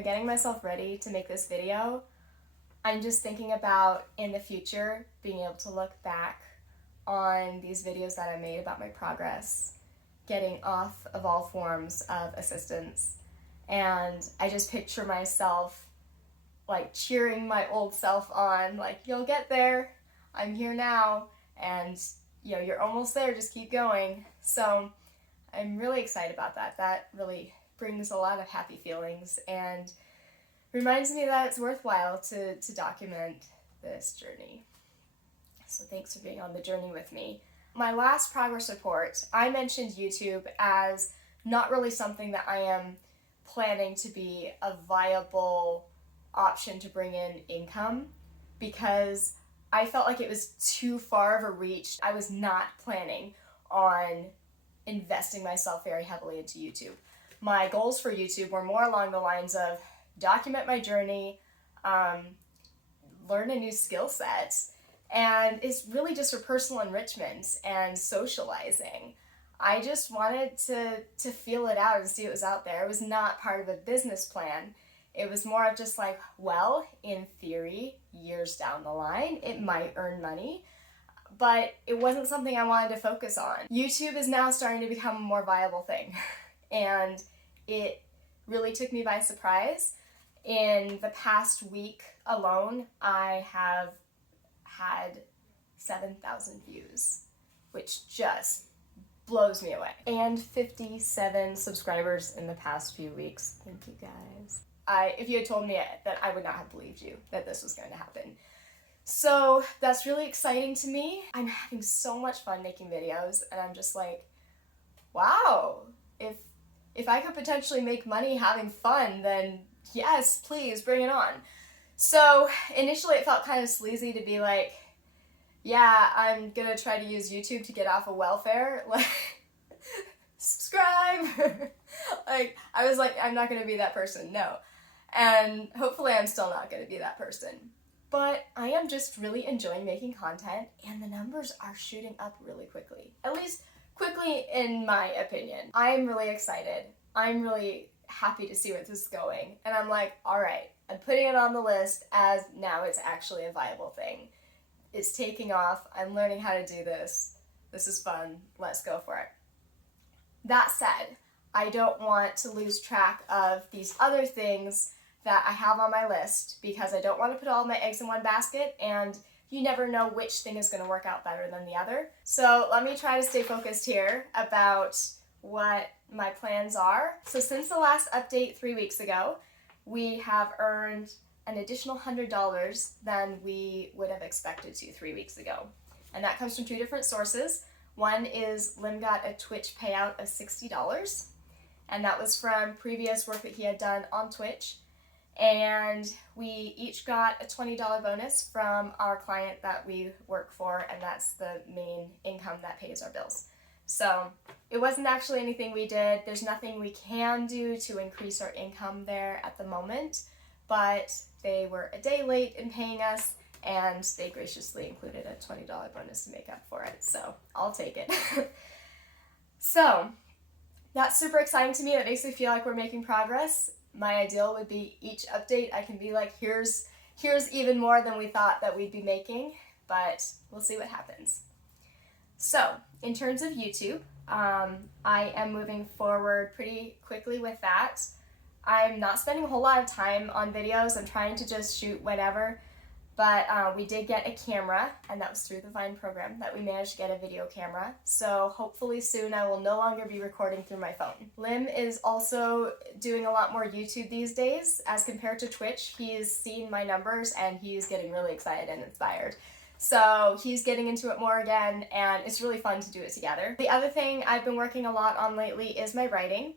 getting myself ready to make this video, I'm just thinking about in the future being able to look back on these videos that I made about my progress, getting off of all forms of assistance. And I just picture myself like cheering my old self on, like, you'll get there, I'm here now, and you're almost there, just keep going. So I'm really excited about that. That really brings a lot of happy feelings and reminds me that it's worthwhile to document this journey. So thanks for being on the journey with me. My last progress report, I mentioned YouTube as not really something that I am planning to be a viable option to bring in income, because I felt like it was too far of a reach. I was not planning on investing myself very heavily into YouTube. My goals for YouTube were more along the lines of document my journey, learn a new skill set, and it's really just for personal enrichment and socializing. I just wanted to feel it out and see what was out there. It was not part of a business plan. It was more of just like, well, in theory, years down the line, it might earn money, but it wasn't something I wanted to focus on. YouTube is now starting to become a more viable thing, and it really took me by surprise. In the past week alone, I have had 7,000 views, which just blows me away. And 57 subscribers in the past few weeks. Thank you guys. If you had told me that, I would not have believed you that this was going to happen. So that's really exciting to me. I'm having so much fun making videos, and I'm just like, wow, if I could potentially make money having fun, then yes, please bring it on. So initially it felt kind of sleazy to be like, yeah, I'm gonna try to use YouTube to get off of welfare, like, subscribe. Like, I was like, I'm not gonna be that person, no. And hopefully I'm still not gonna be that person. But I am just really enjoying making content, and the numbers are shooting up really quickly. At least quickly in my opinion. I'm really excited. I'm really happy to see where this is going. And I'm like, all right, I'm putting it on the list as now it's actually a viable thing. It's taking off. I'm learning how to do this. This is fun. Let's go for it. That said, I don't want to lose track of these other things that I have on my list, because I don't want to put all my eggs in one basket, and you never know which thing is going to work out better than the other. So let me try to stay focused here about what my plans are. So since the last update 3 weeks ago, we have earned an additional $100 than we would have expected to 3 weeks ago. And that comes from two different sources. One is Lim got a Twitch payout of $60, and that was from previous work that he had done on Twitch. And we each got a $20 bonus from our client that we work for, and that's the main income that pays our bills. So it wasn't actually anything we did. There's nothing we can do to increase our income there at the moment, but they were a day late in paying us, and they graciously included a $20 bonus to make up for it. So I'll take it. So that's super exciting to me. That makes me feel like we're making progress. My ideal would be each update I can be like, here's even more than we thought that we'd be making, but we'll see what happens. So in terms of YouTube, I am moving forward pretty quickly with that. I'm not spending a whole lot of time on videos. I'm trying to just shoot whenever, but we did get a camera, and that was through the Vine program that we managed to get a video camera. So hopefully soon I will no longer be recording through my phone. Lim is also doing a lot more YouTube these days as compared to Twitch. He's seen my numbers and he's getting really excited and inspired. So he's getting into it more again, and it's really fun to do it together. The other thing I've been working a lot on lately is my writing.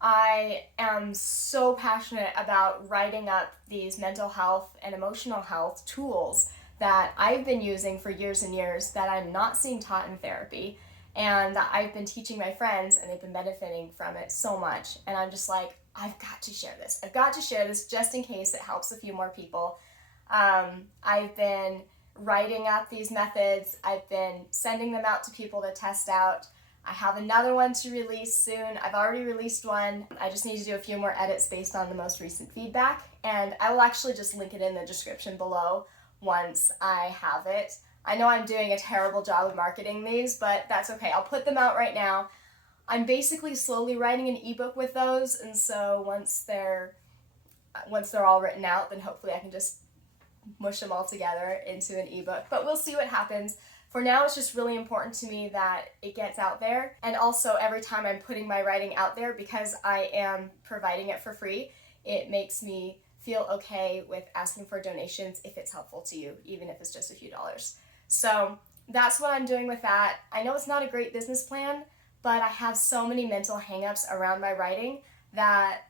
I am so passionate about writing up these mental health and emotional health tools that I've been using for years and years that I'm not seeing taught in therapy, and that I've been teaching my friends, and they've been benefiting from it so much. And I'm just like, I've got to share this. I've got to share this just in case it helps a few more people. I've been writing up these methods. I've been sending them out to people to test out. I have another one to release soon. I've already released one. I just need to do a few more edits based on the most recent feedback, and I will actually just link it in the description below once I have it. I know I'm doing a terrible job of marketing these, but that's okay. I'll put them out right now. I'm basically slowly writing an ebook with those, and so once they're all written out, then hopefully I can just mush them all together into an ebook. But we'll see what happens. For now, it's just really important to me that it gets out there. And also, every time I'm putting my writing out there, because I am providing it for free, it makes me feel okay with asking for donations if it's helpful to you, even if it's just a few dollars. So that's what I'm doing with that. I know it's not a great business plan, but I have so many mental hangups around my writing that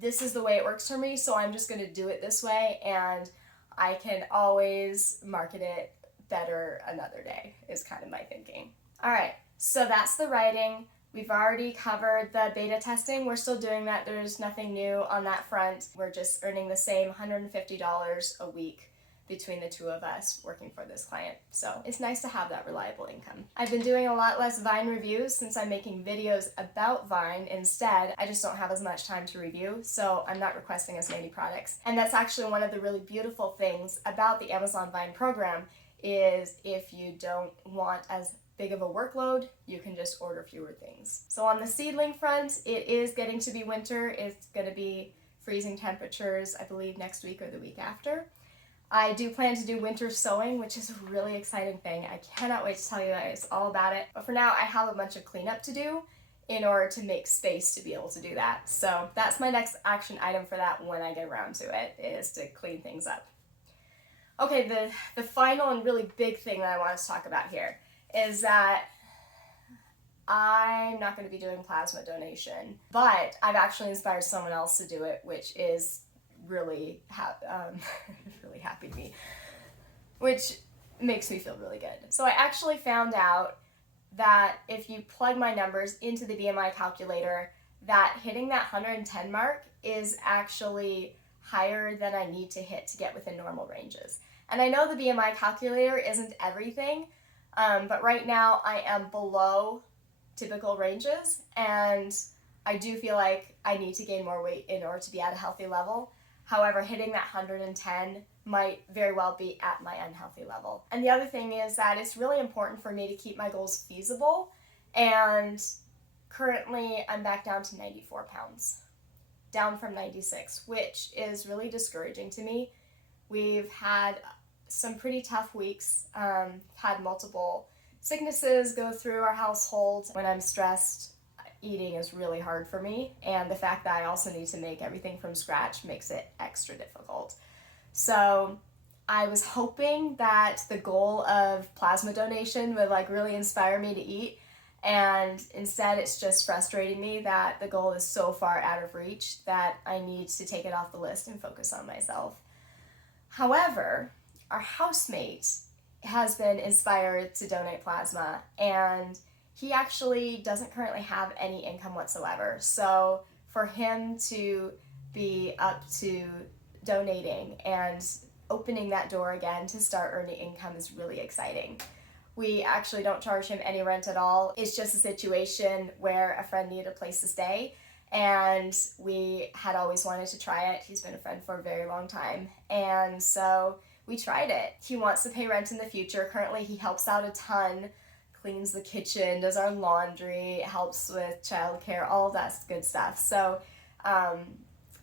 this is the way it works for me, so I'm just going to do it this way, and I can always market it better another day, is kind of my thinking. Alright, so that's the writing. We've already covered the beta testing. We're still doing that. There's nothing new on that front. We're just earning the same $150 a week between the two of us working for this client. So it's nice to have that reliable income. I've been doing a lot less Vine reviews since I'm making videos about Vine instead. I just don't have as much time to review, so I'm not requesting as many products. And that's actually one of the really beautiful things about the Amazon Vine program, is if you don't want as big of a workload, you can just order fewer things. So on the seedling front, it is getting to be winter. It's going to be freezing temperatures, I believe, next week or the week after. I do plan to do winter sowing, which is a really exciting thing. I cannot wait to tell you guys all about it. But for now, I have a bunch of cleanup to do in order to make space to be able to do that. So that's my next action item for that when I get around to it, is to clean things up. Okay, the final and really big thing that I want to talk about here is that I'm not going to be doing plasma donation, but I've actually inspired someone else to do it, which is really really happy to me, which makes me feel really good. So I actually found out that if you plug my numbers into the BMI calculator, that hitting that 110 mark is actually higher than I need to hit to get within normal ranges. And I know the BMI calculator isn't everything, but right now I am below typical ranges, and I do feel like I need to gain more weight in order to be at a healthy level. However, hitting that 110 might very well be at my unhealthy level. And the other thing is that it's really important for me to keep my goals feasible, and currently I'm back down to 94 pounds, down from 96, which is really discouraging to me. We've had some pretty tough weeks, had multiple sicknesses go through our household. When I'm stressed, eating is really hard for me, and the fact that I also need to make everything from scratch makes it extra difficult. So I was hoping that the goal of plasma donation would really inspire me to eat, and instead it's just frustrating me that the goal is so far out of reach that I need to take it off the list and focus on myself. However, our housemate has been inspired to donate plasma, and he actually doesn't currently have any income whatsoever. So for him to be up to donating and opening that door again to start earning income is really exciting. We actually don't charge him any rent at all. It's just a situation where a friend needed a place to stay, and we had always wanted to try it. He's been a friend for a very long time, and so we tried it. He wants to pay rent in the future. Currently, he helps out a ton, cleans the kitchen, does our laundry, helps with childcare, all of that good stuff. So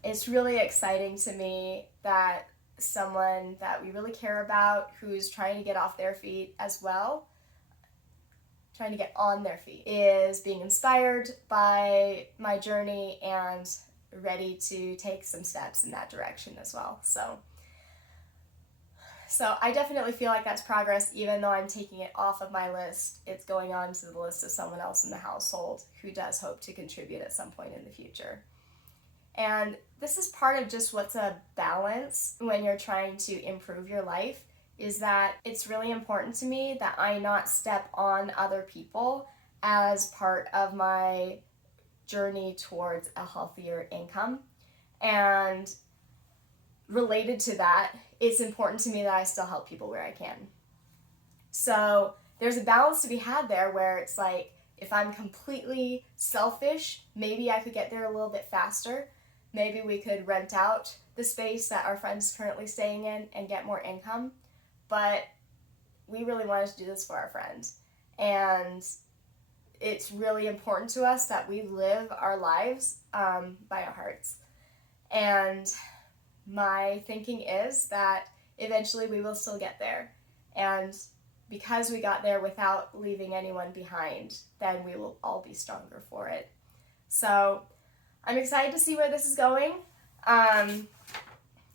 it's really exciting to me that someone that we really care about, who's trying to get off their feet as well, trying to get on their feet, is being inspired by my journey and ready to take some steps in that direction as well. So I definitely feel like that's progress, even though I'm taking it off of my list. It's going on to the list of someone else in the household who does hope to contribute at some point in the future. And this is part of just what's a balance when you're trying to improve your life, is that it's really important to me that I not step on other people as part of my journey towards a healthier income. And related to that, it's important to me that I still help people where I can. So there's a balance to be had there where it's like, If I'm completely selfish, maybe I could get there a little bit faster. Maybe we could rent out the space that our friend is currently staying in and get more income. But we really wanted to do this for our friend. And it's really important to us that we live our lives by our hearts. And my thinking is that eventually we will still get there. And because we got there without leaving anyone behind, then we will all be stronger for it. So I'm excited to see where this is going.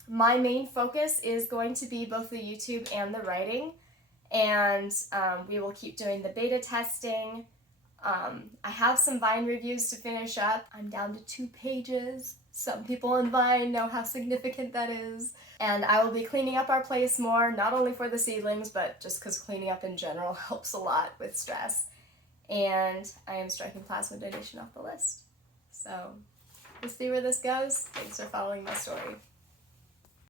My main focus is going to be both the YouTube and the writing, and we will keep doing the beta testing. I have some Vine reviews to finish up. I'm down to 2 pages. Some people on Vine know how significant that is. And I will be cleaning up our place more, not only for the seedlings, but just because cleaning up in general helps a lot with stress. And I am striking plasma donation off the list. So we'll see where this goes. Thanks for following my story.